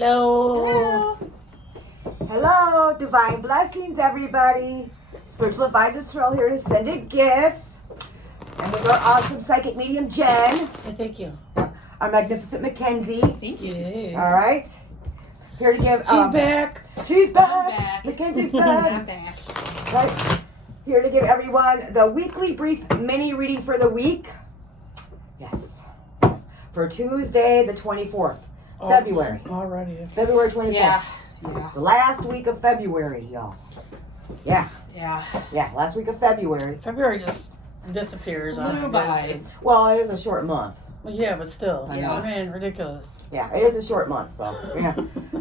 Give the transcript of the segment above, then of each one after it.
Hello. Hello, divine blessings, everybody. Spiritual advisor Cyril here to send in gifts. And with our awesome psychic medium, Jen. Thank you. Our magnificent Mackenzie. Thank you. Yay. All right. Here to give. She's back. She's back. I'm back. Mackenzie's I'm back. back. Right. Here to give everyone the weekly brief mini reading for the week. Yes. For Tuesday, the 24th. February. Already. February 24th. Yeah. The last week of February, y'all. Yeah. Yeah. Last week of February. February just disappears. Flew on by. Well, it is a short month. Well, yeah, but still. Yeah. I mean, ridiculous. Yeah, it is a short month, so yeah.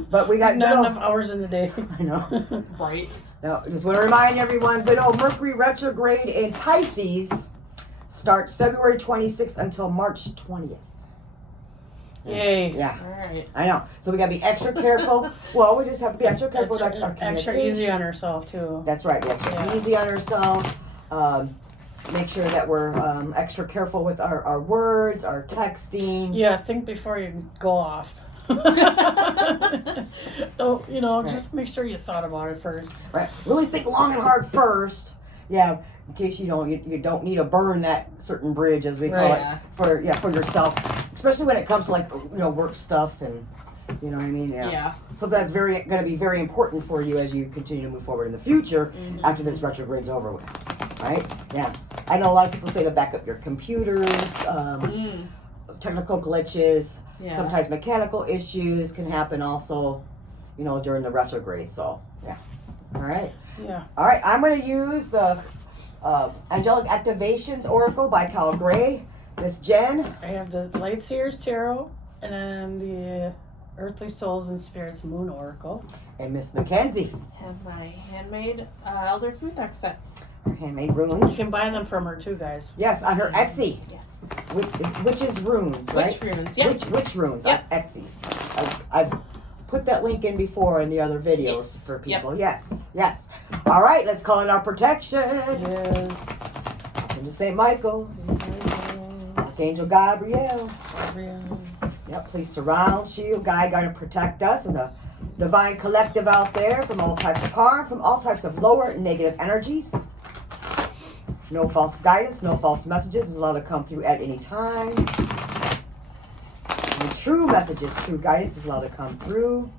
But we got Not good enough hours in the day. I know. Right. Now, just want to remind everyone, good old Mercury retrograde in Pisces starts February 26th until March 20th. Yay. Yeah, All right. I know. So we got to be extra careful. Well, we just have to be extra careful with our Extra communication. easy on herself, too. That's right. We have to be easy on ourselves. Make sure that we're extra careful with our words, our texting. Yeah, think before you go off. So, just make sure you thought about it first. Right. Really think long and hard first. Yeah, in case you don't need to burn that certain bridge, as we call Right. it, for yourself. Especially when it comes to work stuff and you know what I mean. Yeah. Something that's going to be very important for you as you continue to move forward in the future after this retrograde's over with. Right? Yeah. I know a lot of people say to back up your computers. Technical glitches. Yeah. Sometimes mechanical issues can happen also. During the retrograde. So yeah. All right. Yeah. All right, I'm going to use the Angelic Activations Oracle by Cal Gray. Miss Jen. I have the Light Seers Tarot and then the Earthly Souls and Spirits Moon Oracle. And Miss Mackenzie. Have my handmade Elder Fruit deck set. Her handmade You runes. can buy them from her, too, guys. Yes, on her Etsy. Yes. Witch's runes, right? Witch runes. Yep. Witch runes Yep. on Etsy. I've put that link in before in the other videos Yes. for people. Yes. All right, let's call in our protection. Yes. Into St. Michael. Archangel Gabriel. Gabriel. Yep, please surround, shield, guide, and protect us and the divine collective out there from all types of harm, from all types of lower negative energies. No false guidance, no false messages is allowed to come through at any time. And true messages, true guidance is allowed to come through.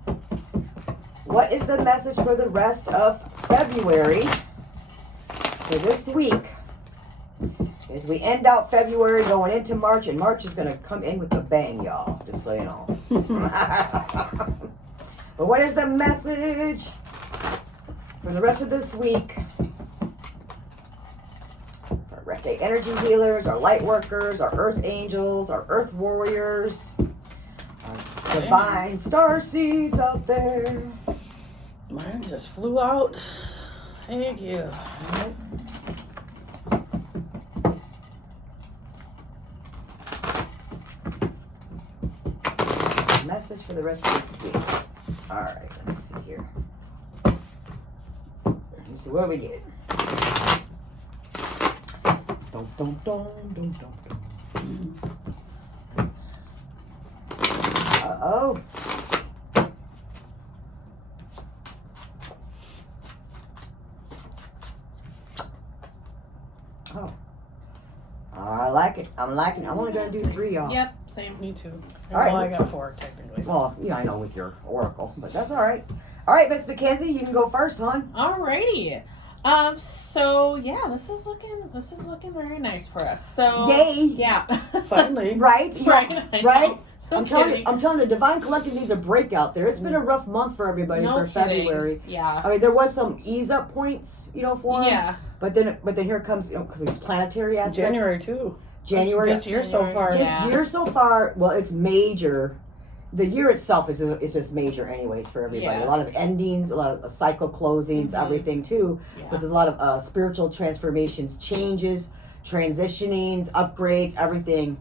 What is the message for the rest of February for this week? As we end out February going into March, and March is going to come in with a bang, y'all, just so you know. But what is the message for the rest of this week? Our Red Day Energy Healers, our Light Workers, our Earth Angels, our Earth Warriors, our Divine Star Seeds out there. Mine just flew out. Thank you. Message for the rest of this week. All right, let me see here. Let me see, what do we get? Dum, dum, dum, dum, dum, dum. Uh-oh. Oh. I like it. I'm liking it. I'm only going to do 3, y'all. Yep. Same. Me too. All right. Well, I got 4, technically. Well, yeah, I know with your oracle, but that's all right. All right, Miss Mackenzie, you can go first, hon. Alrighty. So yeah, this is looking very nice for us. So Yay! Yeah. Finally. Right? Right. I Right? know. No I'm telling kidding. you, the Divine Collective needs a break out there. It's been a rough month for everybody No for kidding. February. Yeah. I mean, there was some ease up points, for 'em. Yeah. But then here comes, because it's planetary aspects. January, too. January. This year so far. This Yeah. year so far, well, it's major. The year itself is just major, anyways, for everybody. Yeah. A lot of endings, a lot of cycle closings, everything too. Yeah. But there's a lot of spiritual transformations, changes, transitionings, upgrades, everything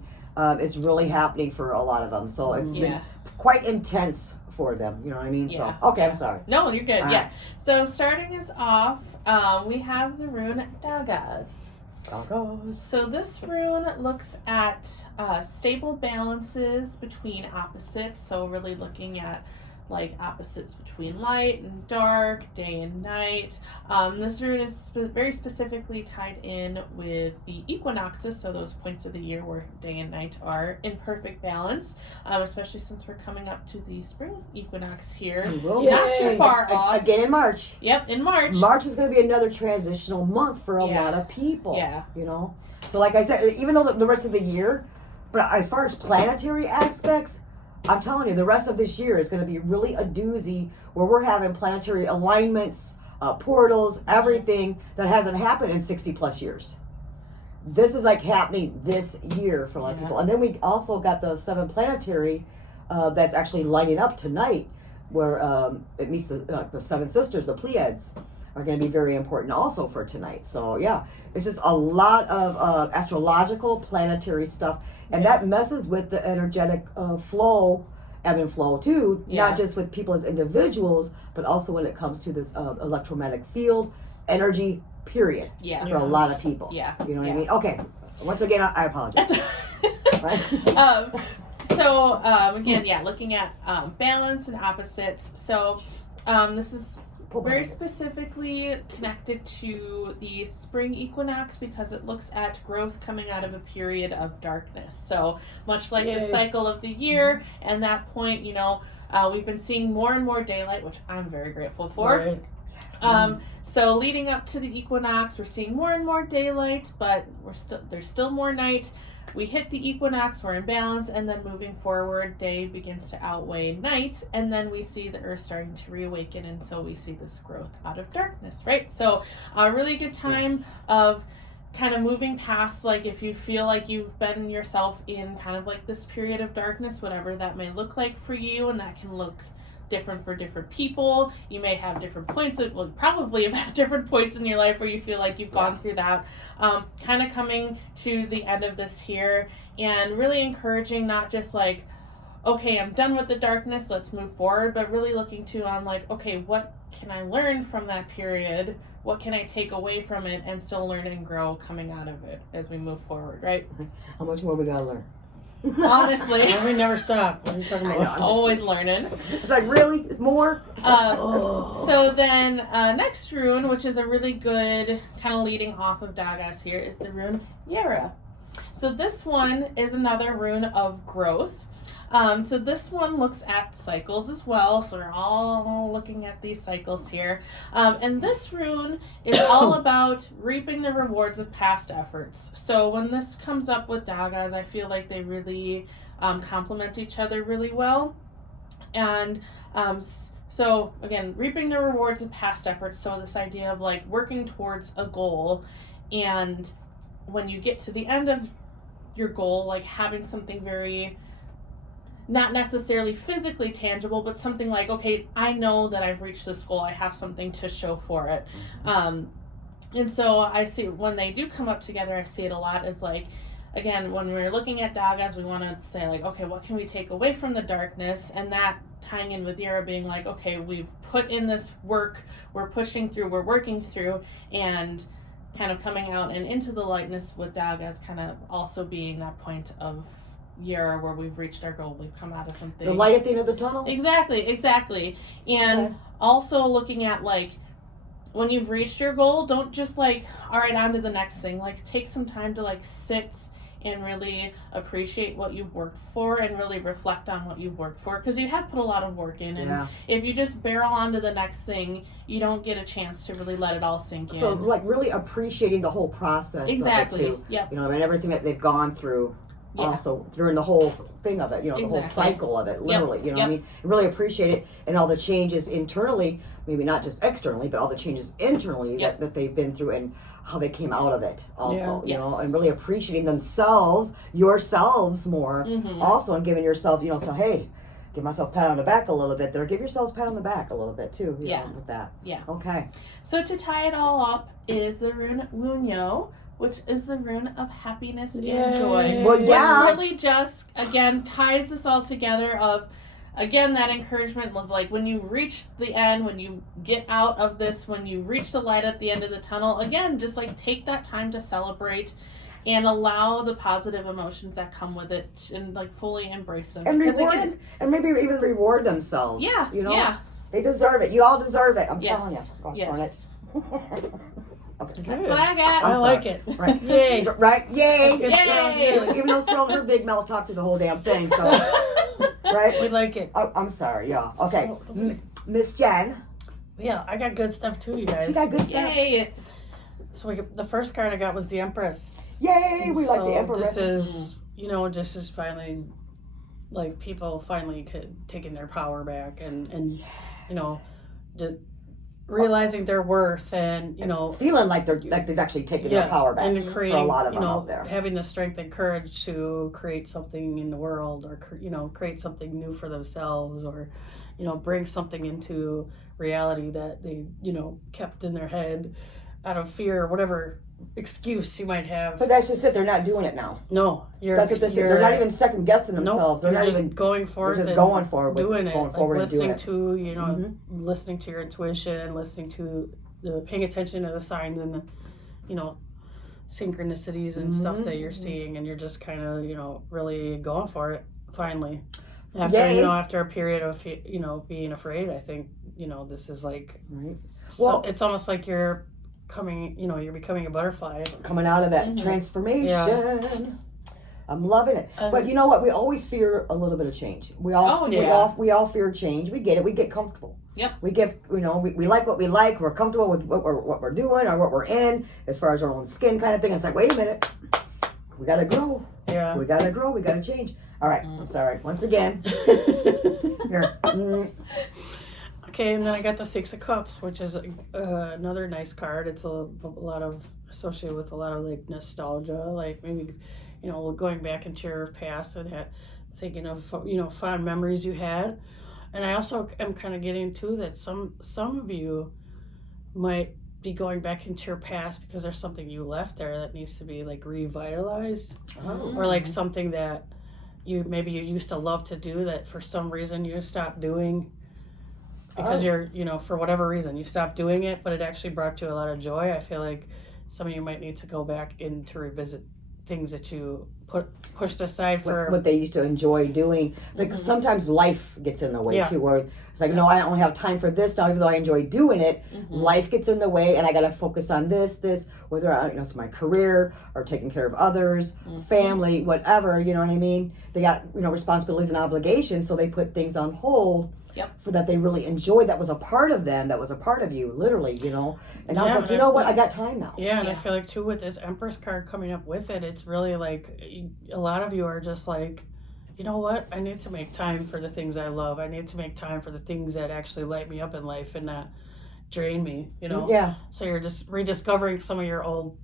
is really happening for a lot of them. So it's been quite intense for them. You know what I mean? Yeah. So okay, I'm sorry. No, you're good. All Yeah. right. So starting us off, we have the rune Dagas. Doggos. So this rune looks at stable balances between opposites. So really looking at like opposites between light and dark, day and night. This rune is very specifically tied in with the equinoxes, so those points of the year where day and night are in perfect balance, especially since we're coming up to the spring equinox here. Not too far off. Again in March. Yep, in March. March is going to be another transitional month for a lot of people. Yeah. You know? So like I said, even though the rest of the year, but as far as planetary aspects, I'm telling you, the rest of this year is going to be really a doozy where we're having planetary alignments, portals, everything that hasn't happened in 60 plus years. This is like happening this year for a lot of people. And then we also got the 7 planetary that's actually lining up tonight where it meets the 7 sisters, the Pleiades, are going to be very important also for tonight. So yeah, it's just a lot of astrological planetary stuff. And that messes with the energetic flow, ebb and flow too, not just with people as individuals, but also when it comes to this electromagnetic field, energy, period, for a lot of people. Yeah. You know what I mean? Okay, once again, I apologize. Right? So again, looking at balance and opposites. So this is very specifically connected to the spring equinox because it looks at growth coming out of a period of darkness. So much like the cycle of the year, and that point, we've been seeing more and more daylight, which I'm very grateful for. Right. So leading up to the equinox, we're seeing more and more daylight, but there's still more night. We hit the equinox, we're in balance, and then moving forward, day begins to outweigh night, and then we see the earth starting to reawaken, and so we see this growth out of darkness, right? So a really good time of kind of moving past, like if you feel like you've been yourself in kind of like this period of darkness, whatever that may look like for you, and that can look different for different people. You may have different points you probably have had different points in your life where you feel like you've gone through that. Kind of coming to the end of this here and really encouraging not just like, okay, I'm done with the darkness, let's move forward, but really looking on like, okay, what can I learn from that period? What can I take away from it and still learn and grow coming out of it as we move forward, right? How much more we gotta learn? Honestly. We never stop. What are you talking about? Always learning. It's like, really? More? So then next rune, which is a really good kind of leading off of Dagas here, is the rune Yera. So this one is another rune of growth. So this one looks at cycles as well. So we're all looking at these cycles here. And this rune is all about reaping the rewards of past efforts. So when this comes up with Dagas, I feel like they really complement each other really well. And so again, reaping the rewards of past efforts. So this idea of like working towards a goal, and when you get to the end of your goal, like having something very, not necessarily physically tangible, but something like, okay, I know that I've reached this goal. I have something to show for it. And so I see when they do come up together, I see it a lot as like, again, when we're looking at Dagas, we want to say like, okay, what can we take away from the darkness? And that tying in with Yera being like, okay, we've put in this work, we're pushing through, we're working through, and kind of coming out and into the lightness with Dagas kind of also being that point of year where we've reached our goal, we've come out of something. The light at the end of the tunnel? Exactly. And also looking at like, when you've reached your goal, don't just like, all right, on to the next thing. Like take some time to like sit and really appreciate what you've worked for and really reflect on what you've worked for, because you have put a lot of work in, and if you just barrel on to the next thing, you don't get a chance to really let it all sink in. So like really appreciating the whole process of it too. Yep. You know, and everything that they've gone through. Also during the whole thing of it, you know, the whole cycle of it, literally, you know what I mean? Really appreciate it, and all the changes internally, maybe not just externally, but all the changes internally that they've been through and how they came out of it also, you know, and really appreciating themselves, yourselves more also, and giving yourself, you know, so hey, give myself a pat on the back a little bit there. Give yourselves a pat on the back a little bit too, you know, with that. Yeah. Okay. So to tie it all up is the rune Wunyo, which is the rune of happiness and joy. Well, which really just, again, ties this all together of, again, that encouragement of like when you reach the end, when you get out of this, when you reach the light at the end of the tunnel, again, just like take that time to celebrate and allow the positive emotions that come with it and like fully embrace them. And Because reward again, and maybe even reward themselves. yeah, You know? yeah, They deserve it. You all deserve it. I'm yes, telling you. Gosh darn it. yes. Okay. That's what I got. I'm I sorry. like it. Right. Yay. Right? Yay! Good Yay! stuff. Even though it's throwing her big mouth talk through the whole damn thing, so right? We like it. Oh, I'm sorry, y'all. Okay. Oh, Miss Jen. Yeah, I got good stuff too, you guys. She got good stuff. Yay! So the first card I got was the Empress. Yay! We like So the Empress. This is, this is finally, like, people finally taking their power back and just realizing their worth and, feeling like they've actually taken their power back and creating, for a lot of them out there. having the strength and courage to create something in the world or, create something new for themselves or, bring something into reality that they, kept in their head out of fear or whatever excuse you might have. But that's just it. They're not doing it now. No, That's what they're not even second guessing themselves. Nope, they're not just even going forward. They're just and going forward with doing it. going forward and doing listening it. to listening to your intuition, listening to paying attention to the signs and the synchronicities and stuff that you're seeing, and you're just kind of really going for it finally. After Yay. After a period of being afraid, I think this is like Right. well, it's almost like you're you're becoming a butterfly. Coming out of that Mhm. transformation. Yeah. I'm loving it. But you know what? We always fear a little bit of change. We all Oh, yeah. we all fear change. We get it. We get comfortable. Yep. We get we like what we like. We're comfortable with what we're doing or what we're in as far as our own skin kind of thing. It's like, wait a minute. We gotta grow. Yeah. We gotta grow. We gotta change. All right. I'm sorry. Once again. Here. Okay, and then I got the Six of Cups, which is another nice card. It's a lot of associated with a lot of like nostalgia, like maybe going back into your past and thinking of fond memories you had. And I also am kind of getting too that some of you might be going back into your past because there's something you left there that needs to be like revitalized, or like something that you used to love to do that for some reason you stopped doing. Because you're, for whatever reason, you stopped doing it, but it actually brought you a lot of joy. I feel like some of you might need to go back in to revisit things that you pushed aside for what they used to enjoy doing. Like sometimes life gets in the way too, where it's like, no, I don't have time for this now, even though I enjoy doing it. Life gets in the way, and I got to focus on this, whether it's my career or taking care of others, family, whatever. You know what I mean? They got responsibilities and obligations, so they put things on hold. Yep. For that they really enjoyed, that was a part of them, that was a part of you, literally, And I was like, you know what, I got time now. Yeah, and I feel like too with this Empress card coming up with it, it's really like a lot of you are just like, you know what, I need to make time for the things I love. I need to make time for the things that actually light me up in life and not drain me, Yeah. So you're just rediscovering some of your old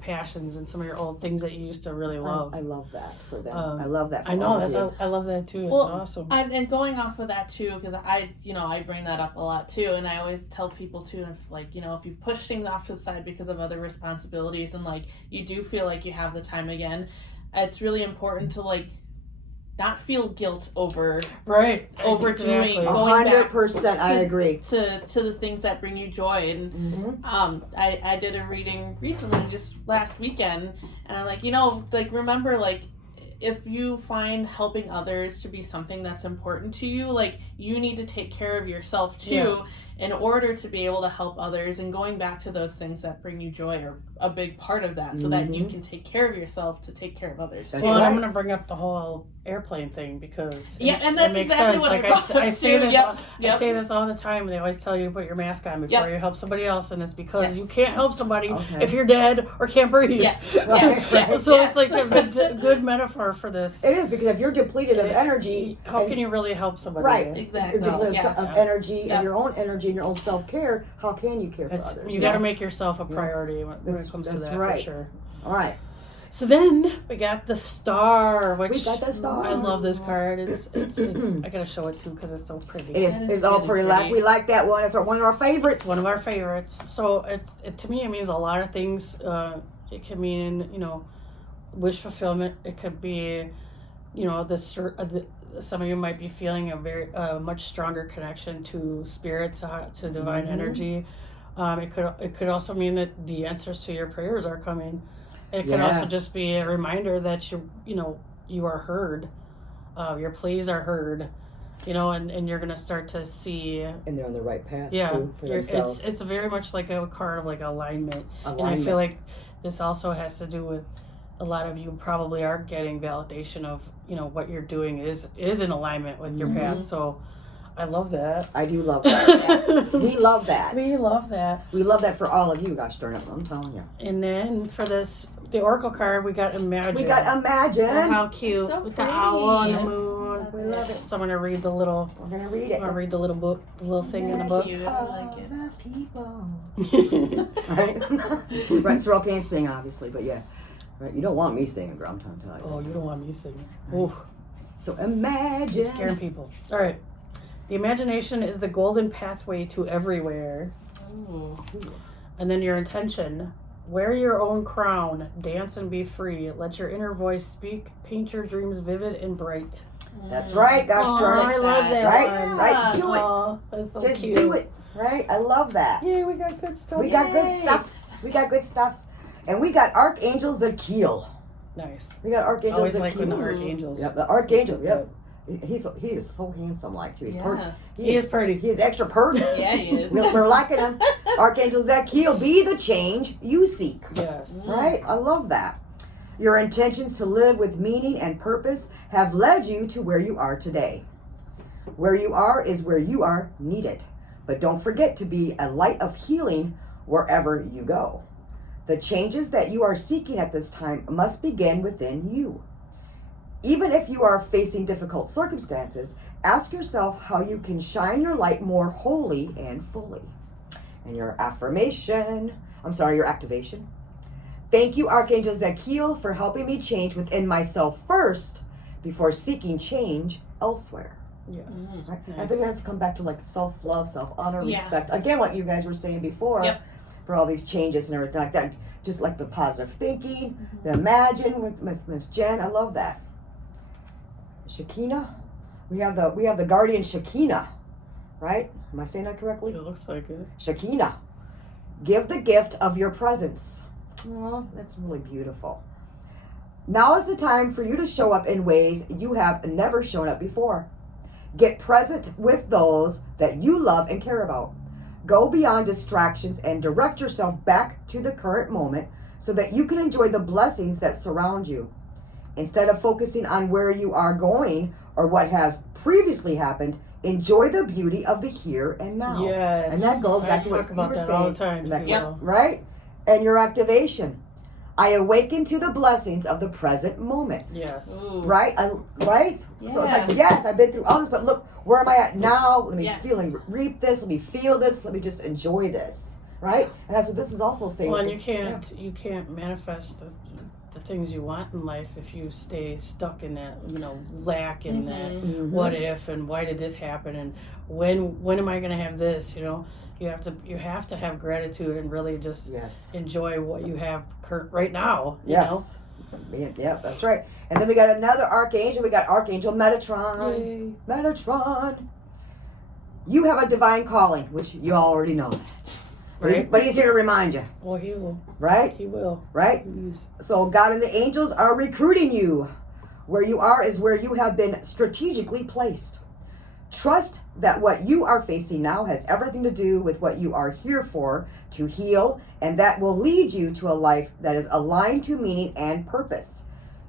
passions and some of your old things that you used to really love. I love that for them. I love that for I know, all of you. I love that too. It's Well, awesome. And going off of that too, because I bring that up a lot too, and I always tell people too, if you've pushed things off to the side because of other responsibilities, and like you do feel like you have the time again, it's really important to like not feel guilt over overdoing, Exactly. going back 100%, I agree. to the things that bring you joy. And I did a reading recently, just last weekend, and I'm like, remember, like, if you find helping others to be something that's important to you, like, you need to take care of yourself too in order to be able to help others. And going back to those things that bring you joy are a big part of that, so that you can take care of yourself to take care of others. That's Well, right. and I'm going to bring up the whole airplane thing because and that's it makes exactly sense. what Like I brought I up say too. this, Yep. I say this all the time, and they always tell you to put your mask on before you help somebody else, and it's because Yes. you can't help somebody Okay. if you're dead or can't breathe. Yes. Right, Yes. right. Yes. So Yes. it's like a good metaphor for this. It is, because if you're depleted of energy, How and can you really help somebody? Right. Exactly. you're depleted Yeah. of energy Yeah. and your own energy and your own self-care, how can you care for It's, others? you got to make yourself a priority when That's- it comes to that's that, right. for sure. All right. So then we got the star, which We got the star. I love this card. It's I gotta show it too because it's so pretty. It is. That is It's all really pretty. pretty. We like that one. It's one of our favorites. It's one of our favorites. So to me, it means a lot of things. It can mean wish fulfillment. It could be some of you might be feeling a very much stronger connection to spirit, to divine energy. It could also mean that the answers to your prayers are coming. It can also just be a reminder that you are heard. Your pleas are heard. And you're gonna start to see. And they're on the right path too for it's themselves. it's very much like a card of like alignment. And I Alignment. feel like this also has to do with a lot of you probably are getting validation of what you're doing is in alignment with your path. So I love that. I do love that. We love that. We love that. We love that for all of you. Gosh darn it, I'm telling you. And then for the Oracle card, we got Imagine. We got Imagine. Oh, how cute. So with the owl and the pretty. moon. We love it. So I'm gonna read the little. We're gonna read it. I'm gonna read the little book, the little thing in the book. Cute. I like it. The people. Right? Right, Sorrel can't sing, obviously, but yeah. Right, you don't want me singing, girl. I'm trying to tell you. Oh, you don't want me singing. Ooh, So imagine. you're scaring people. All right. The imagination is the golden pathway to everywhere. Ooh. And then your intention. Wear your own crown. Dance and be free. Let your inner voice speak. Paint your dreams vivid and bright. That's right, gosh Oh, darn I it. love that Right, one. right, do it. Oh, that's so Just cute. do it. Right? I love that. Yay, we got good stuff. We got good Yay. stuffs. We got good stuffs. And we got Archangel Zakiel. Nice. We got I Archangel always Zakiel. like when the archangels. Yep, the Archangel, yep. He is so handsome, like too. He's Yeah. He is pretty. He is extra pert. Yeah, he is. We're liking him. Archangel Zakiel, be the change you seek. Yes. Right? I love that. Your intentions to live with meaning and purpose have led you to where you are today. Where you are is where you are needed. But don't forget to be a light of healing wherever you go. The changes that you are seeking at this time must begin within you. Even if you are facing difficult circumstances, ask yourself how you can shine your light more wholly and fully. And your activation. Thank you, Archangel Zakiel, for helping me change within myself first before seeking change elsewhere. Yes. Right? Nice. I think it has to come back to like self-love, self-honor, Yeah. respect. Again, what you guys were saying before, Yep. for all these changes and everything like that. Just like the positive thinking, the imagine with Miss Jen. I love that. Shekinah. We have the guardian Shekinah, right? Am I saying that correctly? It looks like it. Shekinah. Give the gift of your presence. Oh, that's really beautiful. Now is the time for you to show up in ways you have never shown up before. Get present with those that you love and care about. Go beyond distractions and direct yourself back to the current moment so that you can enjoy the blessings that surround you. Instead of focusing on where you are going or what has previously happened, enjoy the beauty of the here and now. Yes. And that goes back to I what talk you about were that saying. all the time. Back- Yep. Right? And your activation. I awaken to the blessings of the present moment. Yes. Ooh. Right? Right? So it's like, Yeah. yes, I've been through all this, but look, where am I at now? Let me Yes. reap this. Let me feel this. Let me just enjoy this. Right? And that's what this is also saying. Well, and with you this- can't manifest the things you want in life if you stay stuck in that lack in that Mhm. what if and why did this happen and when am I going to have this? You have to have gratitude and really just Yes. enjoy what you have right now. You Yes. Yeah, that's right. And then we got another archangel. We got Archangel Metatron. know? Yay. Metatron. You have a divine calling, which you already know. Right. But he's here to remind you, Well, he will. right? He will. Right? He's- So God and the angels are recruiting you. Where you are is where you have been strategically placed. Trust that what you are facing now has everything to do with what you are here for, to heal, and that will lead you to a life that is aligned to meaning and purpose.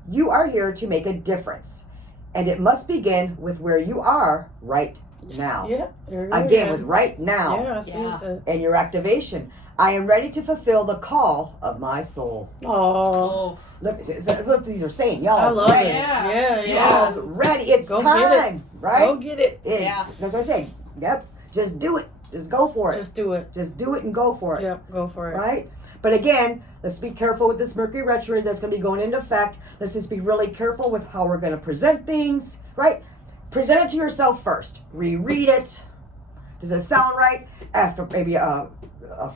You are here to make a difference, and it must begin with where you are right now. Yeah. There we go Again, with right now Yeah. See, Yeah. it's a, and your activation. I am ready to fulfill the call of my soul. oh, Oh. Look, that's what these are saying. Y'all I love ready. it. Yeah. Yeah. Y'all's ready. It's Go get time, right? Go get it. Yeah. That's what I say. Yep. Just do it. Just go for it. Just do it. Just do it and go for it. Yep. Go for it. Right? But again, let's be careful with this Mercury retrograde that's going to be going into effect. Let's just be really careful with how we're going to present things, right? Present it to yourself first. Reread it. Does it sound right? Ask maybe a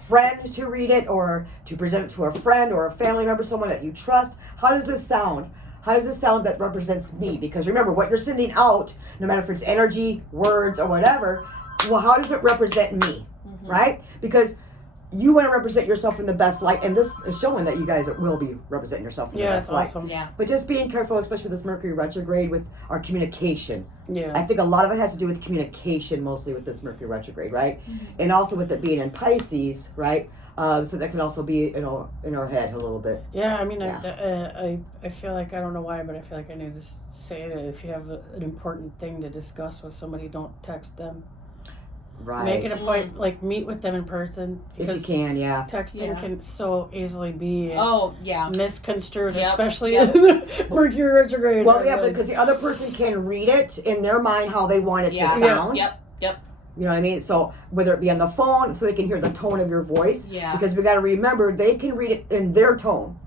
friend to read it or to present it to a friend or a family member, someone that you trust. How does this sound? How does this sound that represents me? Because remember, what you're sending out, no matter if it's energy, words, or whatever, well, how does it represent me? Right? Because you want to represent yourself in the best light, and this is showing that you guys will be representing yourself in the Yeah, best it's light. awesome. Yeah. But just being careful, especially with this Mercury retrograde, with our communication. Yeah. I think a lot of it has to do with communication, mostly with this Mercury retrograde, right? Mm-hmm. And also with it being in Pisces, right? So that can also be, in our head a little bit. Yeah, I mean, Yeah. I feel like, I don't know why, but I feel like I need to say that if you have an important thing to discuss with somebody, don't text them. Right. Make it a point, like, meet with them in person, if you because can, yeah. texting Yeah. can so easily be Oh, yeah. misconstrued, Yep, especially yep. in the Mercury retrograde. Well, yeah, because the other person can read it in their mind how they want it Yeah. to sound. Yep. You know what I mean? So whether it be on the phone, so they can hear the tone of your voice. Yeah. Because we got to remember, they can read it in their tone,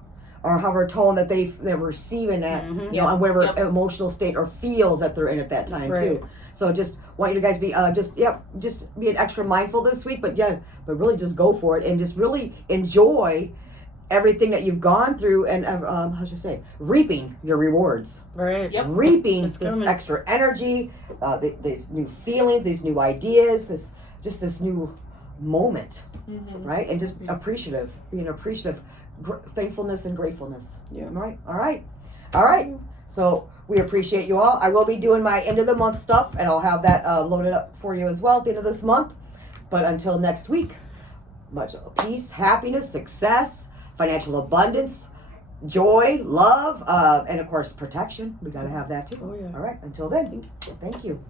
or however tone that they're receiving that, Mhm. you know, and whatever Yep. emotional state or feels that they're in at that time Right. too. So just want you guys to be just being extra mindful this week, but really just go for it and just really enjoy everything that you've gone through, and how should I say, reaping your rewards. Right. Yep. Reaping It's this coming. extra energy, these new feelings, these new ideas, this new moment, Mm-hmm. right? And just being appreciative, thankfulness and gratefulness. Yeah. All right. So we appreciate you all. I will be doing my end of the month stuff, and I'll have that loaded up for you as well at the end of this month. But until next week, much peace, happiness, success, financial abundance, joy, love, and of course protection. We got to have that too. Oh, yeah. All right. Until then, thank you.